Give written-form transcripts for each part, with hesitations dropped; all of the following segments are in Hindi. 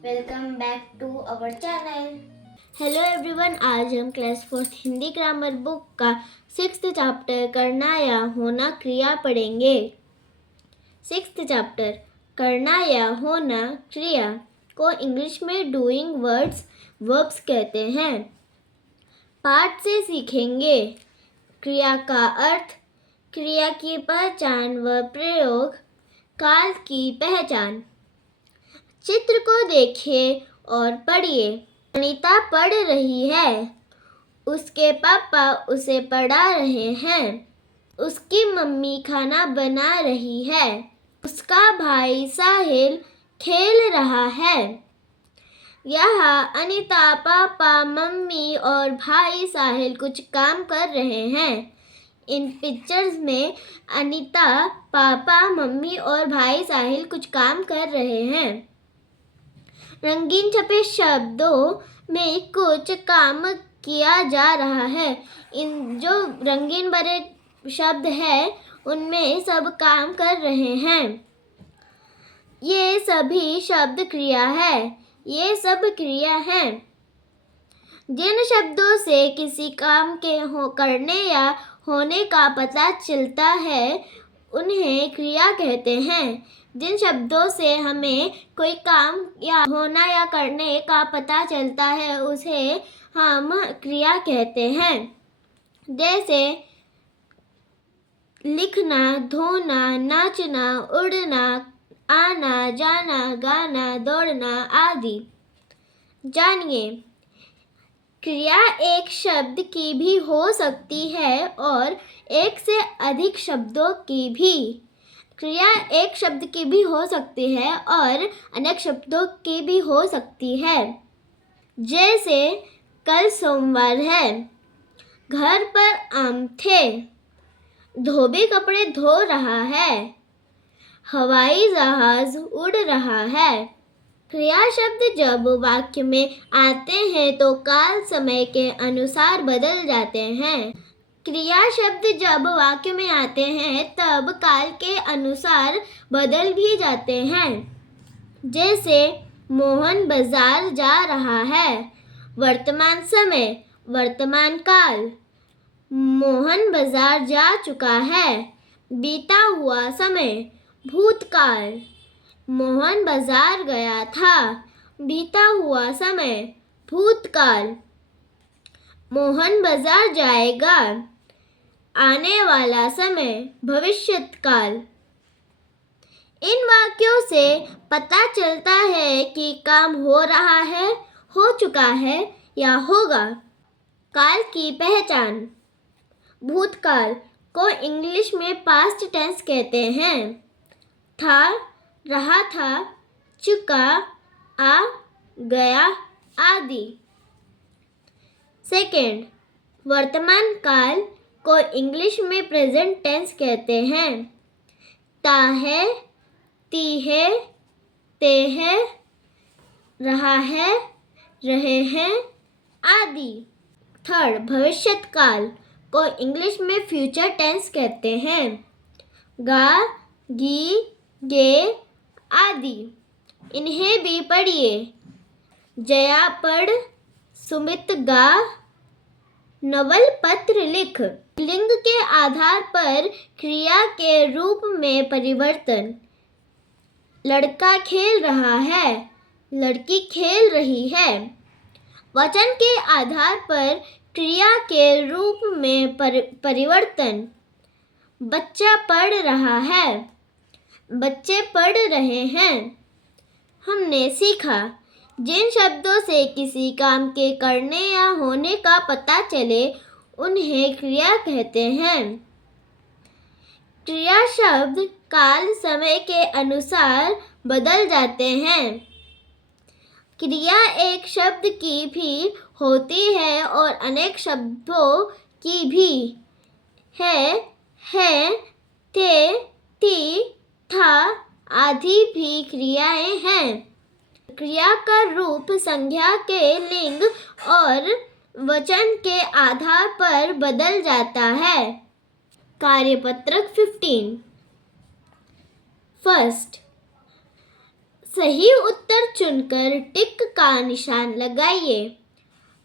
Welcome back to our channel. Hello everyone, आज हम क्लास 4 हिंदी ग्रामर बुक का 6th चैप्टर करना या होना क्रिया पढ़ेंगे। 6th चैप्टर करना या होना क्रिया को इंग्लिश में डूइंग वर्ब्स कहते हैं। पाठ से सीखेंगे क्रिया का अर्थ, क्रिया की पहचान व प्रयोग, काल की पहचान। चित्र को देखिए और पढ़िए। अनीता पढ़ रही है। उसके पापा उसे पढ़ा रहे हैं। उसकी मम्मी खाना बना रही है। उसका भाई साहिल खेल रहा है। यहाँ अनीता, पापा, मम्मी और भाई साहिल कुछ काम कर रहे हैं। इन पिक्चर्स में अनीता, पापा, मम्मी और भाई साहिल कुछ काम कर रहे हैं। रंगीन छपे शब्दों में कुछ काम किया जा रहा है। इन जो रंगीन भरे शब्द है उनमें सब काम कर रहे हैं। ये सभी शब्द क्रिया है। ये सब क्रिया है। जिन शब्दों से किसी काम के करने या होने का पता चलता है उन्हें क्रिया कहते हैं। जिन शब्दों से हमें कोई काम या होना या करने का पता चलता है उसे हम क्रिया कहते हैं। जैसे लिखना, धोना, नाचना, उड़ना, आना, जाना, गाना, दौड़ना आदि। जानिए, क्रिया एक शब्द की भी हो सकती है और एक से अधिक शब्दों की भी। क्रिया एक शब्द की भी हो सकती है और अनेक शब्दों की भी हो सकती है। जैसे कल सोमवार है। घर पर आम थे। धोबी कपड़े धो रहा है। हवाई जहाज उड़ रहा है। क्रिया शब्द जब वाक्य में आते हैं तो काल समय के अनुसार बदल जाते हैं। क्रिया शब्द जब वाक्य में आते हैं तब काल के अनुसार बदल भी जाते हैं। जैसे मोहन बाजार जा रहा है। वर्तमान समय, वर्तमान काल। मोहन बाजार जा चुका है। बीता हुआ समय, भूतकाल। मोहन बाजार गया था। बीता हुआ समय, भूतकाल। मोहन बाजार जाएगा। आने वाला समय, भविष्यकाल। इन वाक्यों से पता चलता है कि काम हो रहा है, हो चुका है या होगा। काल की पहचान। भूतकाल को इंग्लिश में पास्ट टेंस कहते हैं। था, रहा था, चुका, आ, गया आदि। सेकेंड, वर्तमान काल को इंग्लिश में प्रेजेंट टेंस कहते हैं। ता है, ती है, ते है, रहा है, रहे हैं आदि। थर्ड, भविष्यत काल को इंग्लिश में फ्यूचर टेंस कहते हैं। गा, गी, गे आदि। इन्हें भी पढ़िए। जया पढ़, सुमित गा, नवल पत्र लिख। लिंग के आधार पर क्रिया के रूप में परिवर्तन। लड़का खेल रहा है। लड़की खेल रही है। वचन के आधार पर क्रिया के रूप में परिवर्तन। बच्चा पढ़ रहा है। बच्चे पढ़ रहे हैं। हमने सीखा, जिन शब्दों से किसी काम के करने या होने का पता चले उन्हें क्रिया कहते हैं। क्रिया शब्द काल समय के अनुसार बदल जाते हैं। क्रिया एक शब्द की भी होती है और अनेक शब्दों की भी। है, थे, थी, था आदि भी क्रियाएं हैं। क्रिया का रूप संज्ञा के लिंग और वचन के आधार पर बदल जाता है। कार्यपत्रक 15। फर्स्ट, सही उत्तर चुनकर टिक का निशान लगाइए।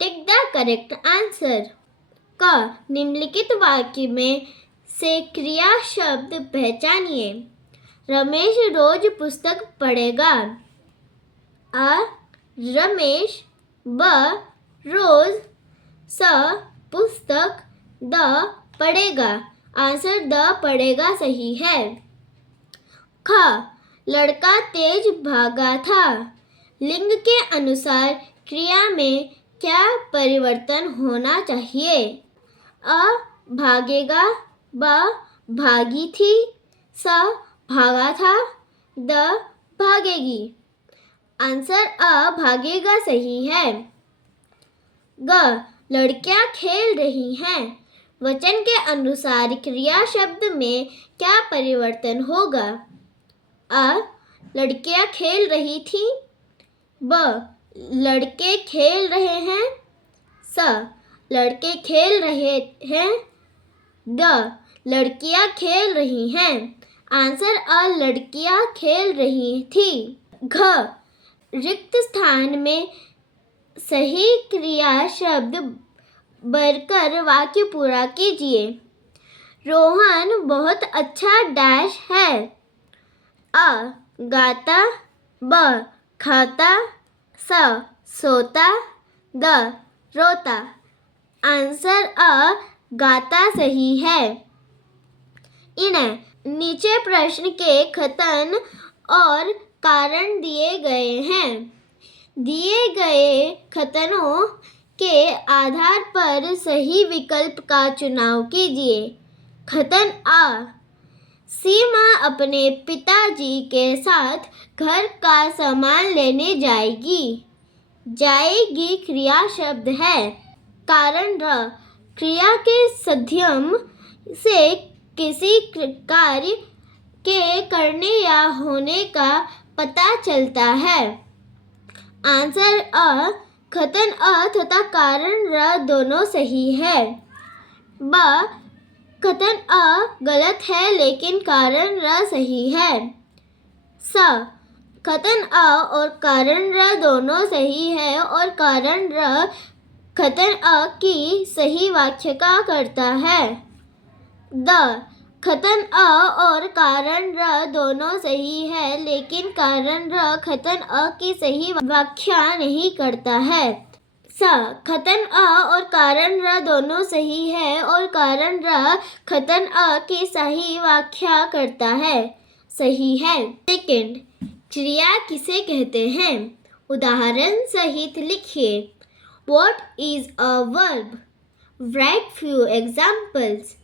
Tick the correct answer. क, निम्नलिखित वाक्य में से क्रिया शब्द पहचानिए। रमेश रोज पुस्तक पढ़ेगा। अ, रमेश। ब, रोज। स, पुस्तक। द, पढ़ेगा। आंसर द पढ़ेगा सही है। ख, लड़का तेज भागा था। लिंग के अनुसार क्रिया में क्या परिवर्तन होना चाहिए? अ, भागेगा। ब, भागी थी। स, भागा था। द, भागेगी। आंसर अ, भागेगा सही है। ग, लड़कियां खेल रही हैं। वचन के अनुसार क्रिया शब्द में क्या परिवर्तन होगा? अ, लड़कियां खेल रही थी। ब, लड़के खेल रहे हैं। स, लड़के खेल रहे हैं। द, लड़कियां खेल रही हैं। आंसर अ, लड़कियां खेल रही थी। घ, रिक्त स्थान में सही क्रिया शब्द भरकर वाक्य पूरा कीजिए। रोहन बहुत अच्छा डैश है। अ, गाता। ब, खाता। स, सोता। द, रोता। आंसर अ, गाता सही है। इन्हें नीचे प्रश्न के कथन और कारण दिए गए हैं। दिए गए कथनों के आधार पर सही विकल्प का चुनाव कीजिए। कथन आ, सीमा अपने पिताजी के साथ घर का सामान लेने जाएगी। जाएगी क्रिया शब्द है। कारण र, क्रिया के माध्यम से किसी कार्य के करने या होने का पता चलता है। आंसर अ, कथन अ तथा कारण र दोनों सही है। ब, कथन अ गलत है लेकिन कारण र सही है। स, कथन अ और कारण र दोनों सही है और कारण र कथन अ की सही व्याख्या करता है। द, कथन अ और कारण र दोनों सही है लेकिन कारण र कथन अ की सही व्याख्या नहीं करता है। स, कथन अ और कारण र दोनों सही है और कारण र कथन अ की सही व्याख्या करता है। सही है। सेकंड, क्रिया किसे कहते हैं? उदाहरण सहित लिखिए। What is a verb? Write few examples.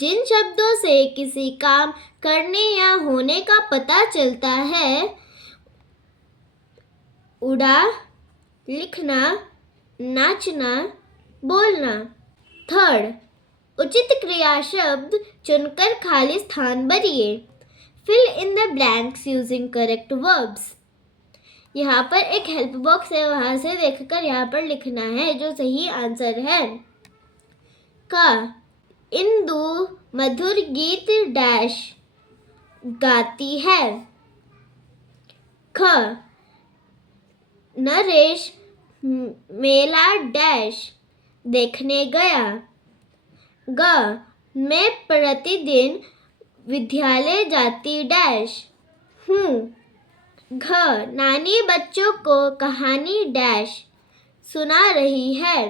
जिन शब्दों से किसी काम करने या होने का पता चलता है। उड़ा, लिखना, नाचना, बोलना। थर्ड, उचित क्रिया शब्द चुनकर खाली स्थान भरिए। Fill in the blanks using correct verbs. यहाँ पर एक हेल्प बॉक्स है, वहां से देखकर यहाँ पर लिखना है जो सही आंसर है। का, इंदु मधुर गीत डैश गाती है। ख, नरेश मेला डैश देखने गया। ग, मैं प्रतिदिन विद्यालय जाती डैश हूँ। घ, नानी बच्चों को कहानी डैश सुना रही है।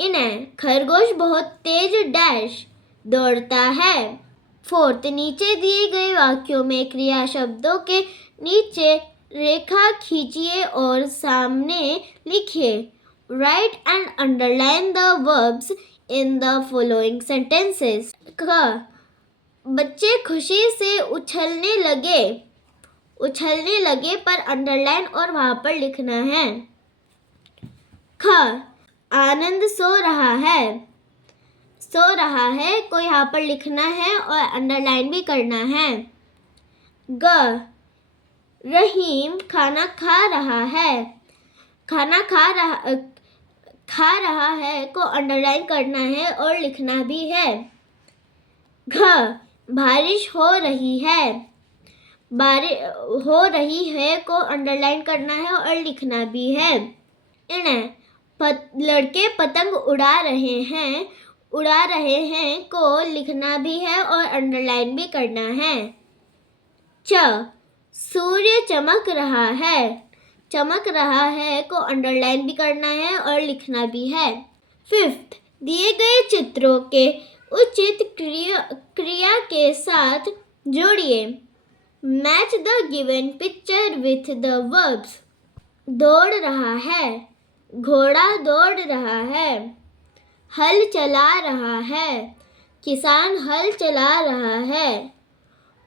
इन्हें खरगोश बहुत तेज डैश दौड़ता है। फोर्थ, नीचे दिए गए वाक्यों में क्रिया शब्दों के नीचे रेखा खींचिए और सामने लिखिए। Write and underline the verbs in the following sentences. क, बच्चे खुशी से उछलने लगे पर अंडरलाइन और वहां पर लिखना है। ख, आनंद सो रहा है को यहाँ पर लिखना है और अंडरलाइन भी करना है। ग, रहीम खाना खा रहा है को अंडरलाइन करना है और लिखना भी है। घ, बारिश हो रही है। बारिश हो रही है को अंडरलाइन करना है और लिखना भी है। इन्हें लड़के पतंग उड़ा रहे हैं को लिखना भी है और अंडरलाइन भी करना है। सूर्य चमक रहा है को अंडरलाइन भी करना है और लिखना भी है। 5th, दिए गए चित्रों के उचित क्रिया के साथ जोड़िए। Match the given picture with the verbs. दौड़ रहा है, घोड़ा दौड़ रहा है। हल चला रहा है, किसान हल चला रहा है।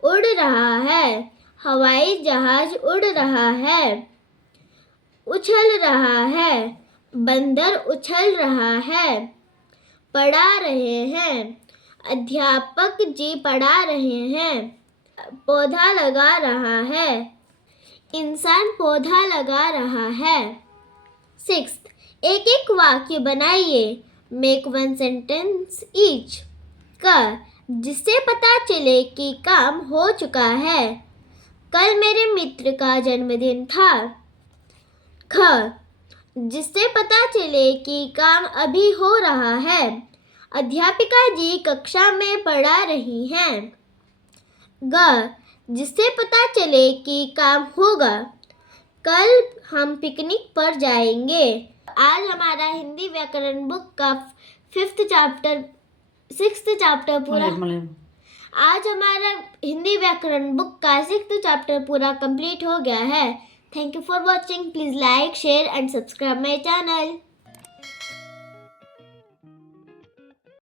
उड़ रहा है, हवाई जहाज उड़ रहा है। उछल रहा है, बंदर उछल रहा है। पढ़ा रहे हैं, अध्यापक जी पढ़ा रहे हैं। पौधा लगा रहा है, इंसान पौधा लगा रहा है। 6th, एक एक वाक्य बनाइए। Make 1 sentence each. जिससे पता चले कि काम हो चुका है। कल मेरे मित्र का जन्मदिन था। जिससे पता चले कि काम अभी हो रहा है। अध्यापिका जी कक्षा में पढ़ा रही हैं। जिससे पता चले कि काम होगा। कल हम पिकनिक पर जाएंगे। आज हमारा हिंदी व्याकरण बुक का 6th चैप्टर पूरा आज हमारा हिंदी व्याकरण बुक का 6th चैप्टर पूरा कंप्लीट हो गया है। Thank you for watching. Please like, share and subscribe my channel.